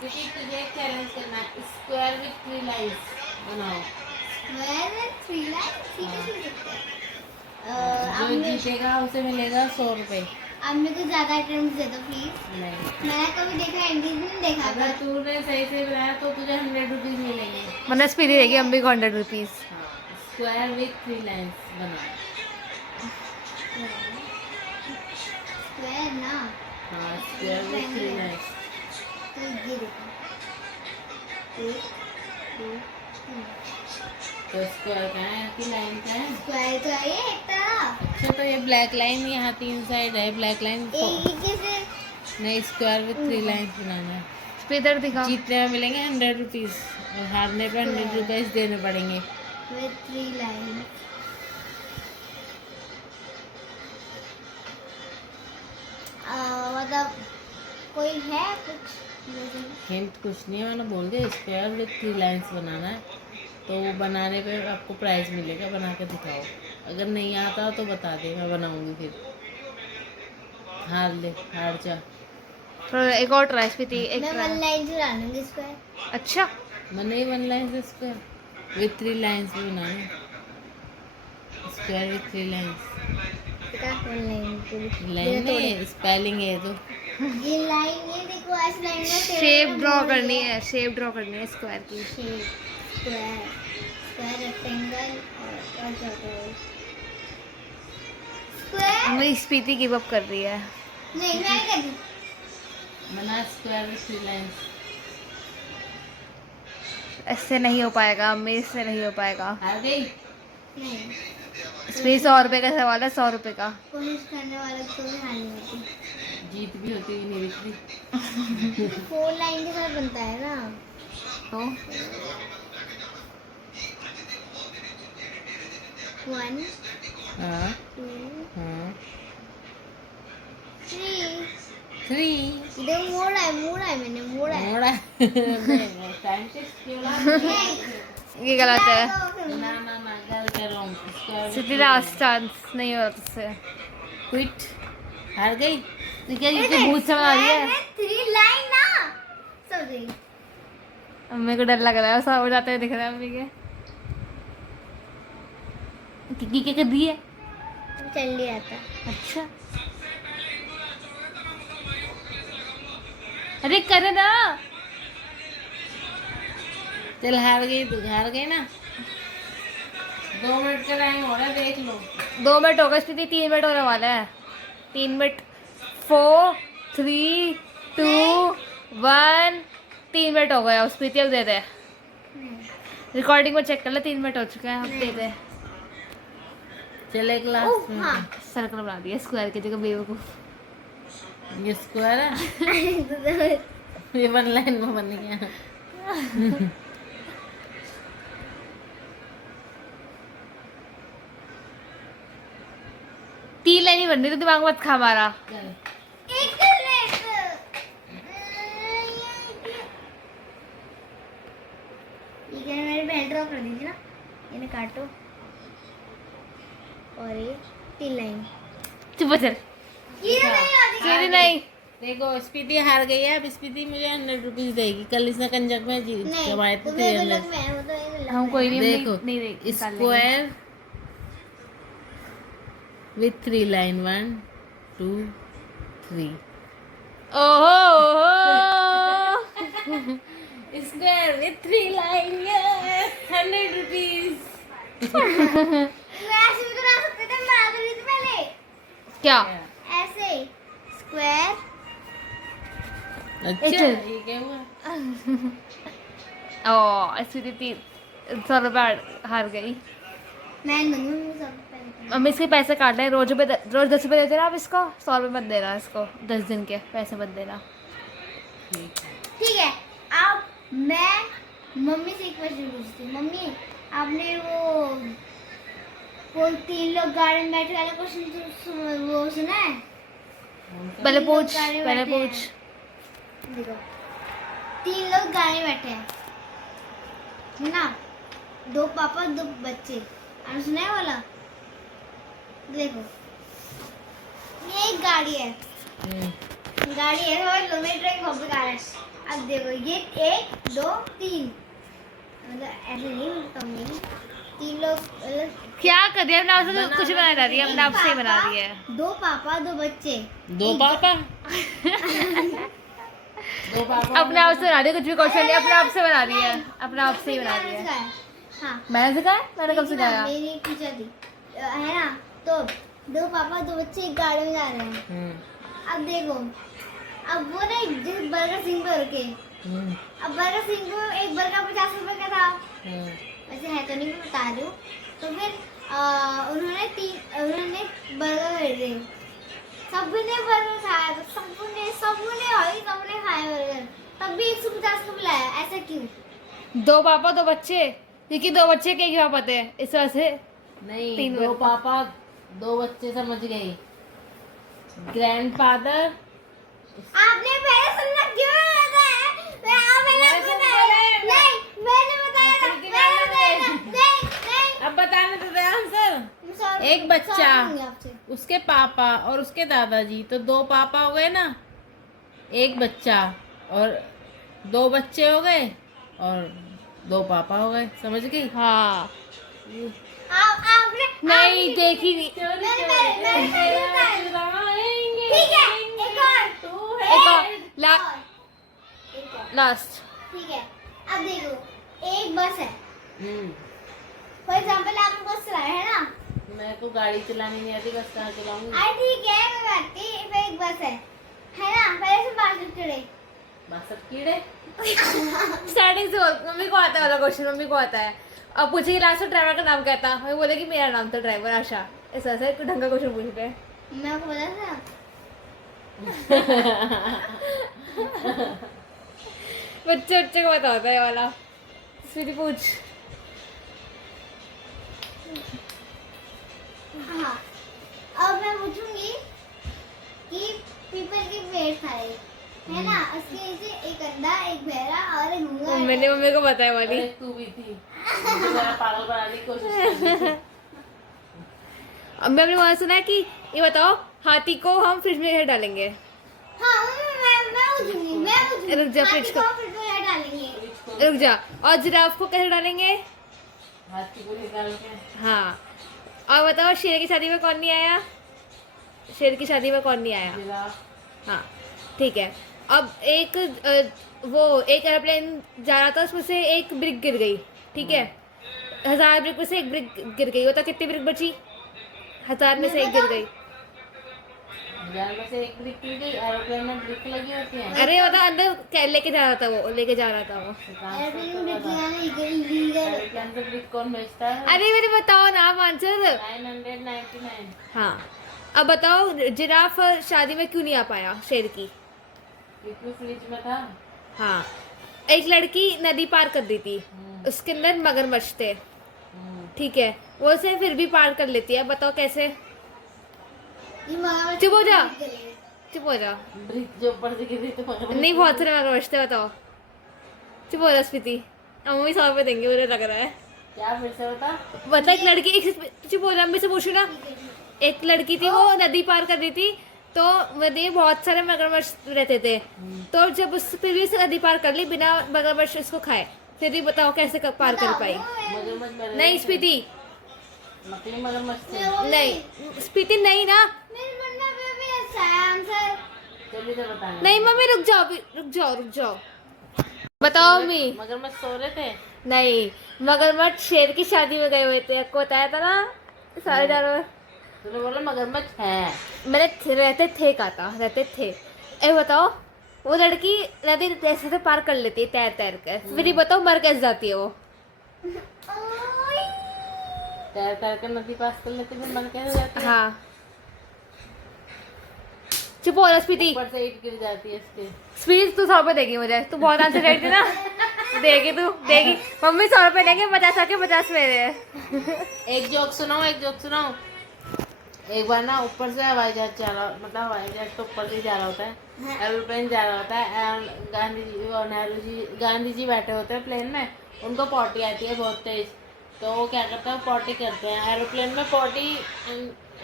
क्योंकि तुझे एक चैलेंज करना है, स्क्वायर विथ 3 लाइंस बनाओ। स्क्वायर विथ 3 लाइन ठीक है ठीक है। जो जीतेगा उसे मिलेगा 100 रुपए। अब मेरे को ज्यादा अटेम्प्ट दे दो प्लीज। नहीं, मैंने कभी देखा इंग्लिश नहीं देखा अगर था। तूने सही से बनाया तो तुझे 100 रुपीज मिलेंगे। मतलब स्पीडी देगी अम्बी को 100 रुपीज़। स्क्वायर विथ 3 लाइंस बनाओ। स्क्वायर ना हाँ, स्क्वायर विथ 3 लाइंस। तो ये देखो 1 2 3 तो स्क्वायर का है कि लाइन का है? स्क्वायर तो है ये एक तरह। अच्छा, तो ये ब्लैक लाइन यहाँ 3 साइड है, ब्लैक लाइन ये कैसे नहीं, स्क्वायर विथ 3 लाइंस बनाना है। स्पीडर दिखा। जीतने में मिलेंगे 100 रुपीज और हारने पे 100 रुपीज देने पड़ेंगे। With 3 line? मतलब कोई है कुछ हिंट कुछ नहीं है, मैंने बोल दिया स्क्वायर विथ 3 लाइंस बनाना है। तो वो बनाने पे आपको प्राइस मिलेगा, बना के दिखाओ। अगर नहीं आता तो बता दे, मैं बनाऊंगी फिर। हार ले, हार जा। तो एक और ट्राई स्पीडी, एक मैं ट्राई। 1 लाइन से डालूंगी स्क्वायर। अच्छा, मैंने 1 लाइन से स्क्वायर विथ 3 लाइंस भी बनाना है। Square with 3 lines. बेटा 1 लाइन पूरी लाइन में स्पेलिंग है तो। ये लाइन ये देखो ऐसी लाइन में शेप ड्रॉ करनी है, शेप ड्रॉ करनी है स्क्वायर की। शेप स्क्वायर स्क्वायर रेक्टेंगल और क्या होता है स्क्वायर? हमें स्पीडी गिव अप कर रही है। नहीं मैं कर दी। बना स्क्वायर विथ 3 लाइंस। इससे नहीं हो पाएगा, मेरे से नहीं हो पाएगा। हार गई। नहीं स्पीडी 100 रुपये का सवाल है, 100 रुपये का। कोशिश करने वाले को भी हार नहीं होती। जीत भी होती हुई नहीं दिख रही। 4 लाइन के साथ बनता है ना। तो 1 हाँ 2 हाँ 3 3 इधर मोड़ा है मैंने मोड़ा है। मोड़ा। टाइम से ये गलत है। ना ना ना, गलत है, रॉन्ग। स्क्वायर सीधी लास्ट चांस नहीं हो रहा तुझसे। क्विट। हार गई। तो क्या ये भूत से बना रही है? 3 लाइन ना समझ गई। अम्मी को डर लग रहा है, सब हो जाते हुए दिख रहा है अम्मी के। की क्या कर दी है? चल लिया था। अच्छा, अरे करे ना। चल हार गई, तू हार गई ना। 2 मिनट का टाइम हो रहा है, देख लो। 2 मिनट हो गए, स्थिति 3 मिनट होने वाला है। 3 मिनट। 4 3 2 1। 3 मिनट हो गया। स्पीति अब दे दे। रिकॉर्डिंग में चेक कर ले, 3 मिनट हो चुके हैं, अब दे दे। चले क्लास ओह में। हाँ सर्कल बना दिया स्क्वायर की जगह, बेवकूफ। ये स्क्वायर है। ये 1 लाइन में बन गया। 3 लाइन ही बन रही, तो दिमाग मत खा हमारा। चल। एक मिनट। ये क्या मेरी बहन ड्रॉ कर दीजिए ना। इन्हें काटो और ये 3 लाइन। चुप चल। ये नहीं आती। सीधी नहीं। देखो स्पीति हार गई है। अब स्पीति मुझे 100 रुपीज देगी। कल इसने कंजक में जीत नहीं कमाए थे तो मेरे 300। गुल्लक में है, वो तो ये गुल्लक हम में कोई है। नहीं देखो, नहीं नहीं स्क्वायर विथ 3 लाइन 1 2 3। ओहो। Square with 3 line, yes 100 rupees. तो ऐसे भी तो बना सकते थे, मैं आ रही थी पहले। क्या? ऐसे स्क्वायर अच्छा, चल। ये क्या हुआ? ओ स्थिति 100 रुपये हार गई। मैं दूंगी सब पहले। मम्मी इसके पैसे काट रहे हैं, रोज 10 रुपये देते ना आप इसको। 100 रुपये मत देना इसको, 10 दिन के पैसे मत देना। ठीक है। ठीक है अब मैं मम्मी से एक क्वेश्चन पूछती हूँ। मम्मी आपने वो 3 लोग गाड़ी में बैठे वाला क्वेश्चन वो सुना है? पहले 3 लोग पूछ, गाड़ी में पहले बैठे पूछ। हैं। देखो 3 लोग गाड़ी में बैठे हैं है ना, 2 पापा 2 बच्चे। आपने सुना है वाला? देखो ये एक गाड़ी है, हम्म, गाड़ी है और लो मेरी ड्राइंग बहुत बेकार है। अब देखो ये 1 2 3 मतलब ऐसे नहीं बताऊंगी। 3 लोग क्या कर दिया अपने आप से? तो कुछ बना रही है, अपने आप से ही बना रही है। 2 पापा 2 बच्चे। 2 पापा 2 पापा अपने आप से बना रही है, कुछ भी क्वेश्चन नहीं, अपने आप से बना रही है, अपने आप से ही बना रही है। हाँ मैंने सिखाया? मैंने कब सिखाया? मेरी टीचर थी है ना। तो 2 पापा 2 बच्चे एक गाड़ी में जा रहे हैं। अब देखो अब वो ना बर्गर सिंह पे रुके। अब बर्गर सिंह को एक बर्गर 50 रुपए का था। वैसे है तो नहीं, मैं बता रही हूँ। तो फिर उन्होंने बर्गर खरीदे। सबने बर्गर खाया तो सबने खाया बर्गर, तब भी 150 का लाया। ऐसा क्यों? 2 पापा 2 बच्चे, क्योंकि 2 बच्चे के क्या पता है, इस वजह से। नहीं, 3 2 पापा 2 बच्चे, समझ गई। ग्रैंडफादर। आपने पहले सुनना क्यों बताया? नहीं। अब बताने तो दे आंसर। एक बच्चा, उसके पापा और उसके दादाजी, तो 2 पापा हो गए ना, एक बच्चा और 2 बच्चे हो गए और 2 पापा हो गए, समझ गई? हाँ आपने नहीं देखी नहीं। ठीक है एक और लास्ट। ठीक है। अब देखो एक बस है। फॉर एग्जांपल आपने बस चलाया है ना। मैं तो गाड़ी चलानी नहीं आती, बस कहाँ चलाऊंगी। ठीक है मैं बैठती। फिर एक बस है ना। पहले से 5 कीड़े। बस सब कीड़े। स्टार्टिंग से मम्मी को आता है वाला क्वेश्चन, मम्मी को आता है। अब पूछेगी लास्ट में ड्राइवर का नाम क्या था, मैं बोलेगी मेरा नाम था ड्राइवर आशा। ऐसा ऐसा ढंग का क्वेश्चन पूछते हैं। मैं को पता था। बच्चे बच्चे को पता होता है ये वाला। स्वीटी पूछ। हाँ अब मैं पूछूंगी कि पीपल के पेड़ था एक, है ना। उसके नीचे एक अंडा, एक बहरा और एक गूंगा। मैंने मम्मी को बताया वाली। अरे तू भी थी, मुझे जरा पागल बनाने की कोशिश कर रही थी। अब मैं अपने वहाँ सुना है कि ये बताओ, हाथी को हम फ्रिज में कैसे डालेंगे? हाँ मैं पूछूंगी। रुक जा, फ्रिज को फ्रिज में डालेंगे। रुक जा। और जिराफ को कैसे डालेंगे? हाथी को निकाल के। हाँ। और बताओ, शेर की शादी में कौन नहीं आया? शेर की शादी में कौन नहीं आया? जिराफ। हाँ ठीक है। अब एक एयरप्लेन जा रहा था, उसमें से एक ब्रिक गिर गई, ठीक है। 1000 ब्रिक में से एक ब्रिक गिर गई, बता कितनी ब्रिक बची? 1000 में से एक गिर गई। 1000 में से एक ब्रिक गिर गई। एरोप्लेन में ब्रिक लगी होती है। अरे बता, अंदर लेके जा रहा था वो। एरोप्लेन से ब्रिक कौन भेजता है? अरे मेरे बताओ ना आप आंसर। 999। हाँ अब बताओ, जिराफ शादी में क्यों नहीं आ पाया शेर की? क्योंकि फ्रिज में था। हाँ। एक लड़की नदी पार कर दी थी, उसके अंदर मगरमच्छ थे, ठीक है। वो उसे फिर भी पार कर लेती है, बताओ कैसे? चुप हो जा, चुप हो जा। ब्रिक जो ऊपर से गिरी तो मगरमच्छ। नहीं, बहुत सारे मगरमच्छ थे, बताओ। चुप हो जा स्मृति, मम्मी 100 रुपये देंगे, मुझे लग रहा है। क्या फिर से बता। एक लड़की, चुप हो जा, मम्मी से पूछू ना। एक लड़की थी, वो नदी पार कर रही थी, तो नदी में बहुत सारे मगरमच्छ रहते थे। तो जब उस फिर भी उसने नदी पार कर ली बिना मगरमच्छ उसको खाए, फिर भी बताओ कैसे पार कर पाई? मगरमच्छ नहीं स्पीति, नकली मगरमच्छ थे। नहीं स्पीति, नहीं ना। चलिए तो बताएं। नहीं मम्मी, रुक जाओ। बताओ मम्मी। मगरमच्छ सो रहे थे। नहीं, मगरमच्छ शेर की शादी में गए हुए थे, आपको बताया था ना सारे जानवर। तूने बोला मगरमच्छ है। मैंने रहते थे। ए बताओ, वो लड़की नदी ऐसे से पार कर लेती है तैर कर, फिर ये बताओ मर कैसे जाती है वो? तैर कर नदी पास कर लेते फिर मर कैसे जाती है? हाँ चुप हो रहा स्पीति। ऊपर से ईंट गिर जाती है इसके। स्पीति तू 100 रुपये देगी मुझे, तू बहुत आंसर देती थी ना। देगी मम्मी 100 रुपये देंगे, 50 आके 50 मेरे हैं। एक जोक सुनाओ। एक बार ना ऊपर से हवाई जहाज जा रहा, मतलब हवाई जहाज तो ऊपर से ही जा रहा होता है, एरोप्लेन जा रहा होता है। गांधी जी बैठे होते हैं प्लेन में, उनको पॉटी आती है बहुत तेज, तो वो क्या करते हैं, पॉटी करते हैं एरोप्लेन में। पॉटी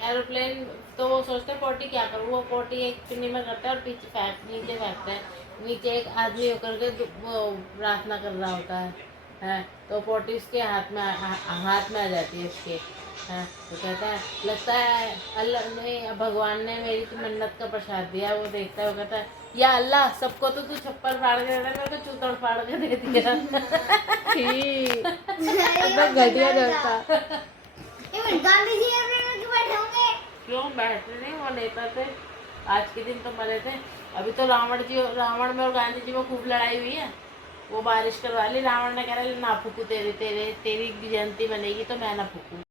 एरोप्लेन तो वो सोचते हैं पोटी क्या करूँ, वो पोटी एक पिन्नी में करता है और पीछे नीचे फेंकते हैं। नीचे एक आदमी होकर के वो प्रार्थना कर रहा होता है तो पोटी उसके हाथ में हाथ में आ जाती है उसके। है तो कहता है लगता है अल्लाह ने भगवान ने मेरी तो मन्नत का प्रसाद दिया। वो देखता है वो कहता है या अल्लाह सबको तो तू छप्पर फाड़ के देता है, मेरे को चूतड़ फाड़ के दे दिया। ठीक इतना घटिया दोस्ता। गांधी जी एयरप्लेन में क्यों बैठे होंगे? क्यों बैठते नहीं, वो नेता थे, आज के दिन तो मरे थे। अभी तो रावण में और गांधी जी में खूब लड़ाई हुई है। वो बारिश करवा ली, रावण ने कह रहा ना फूकू तेरी जयंती बनेगी तो मैं ना फूकू।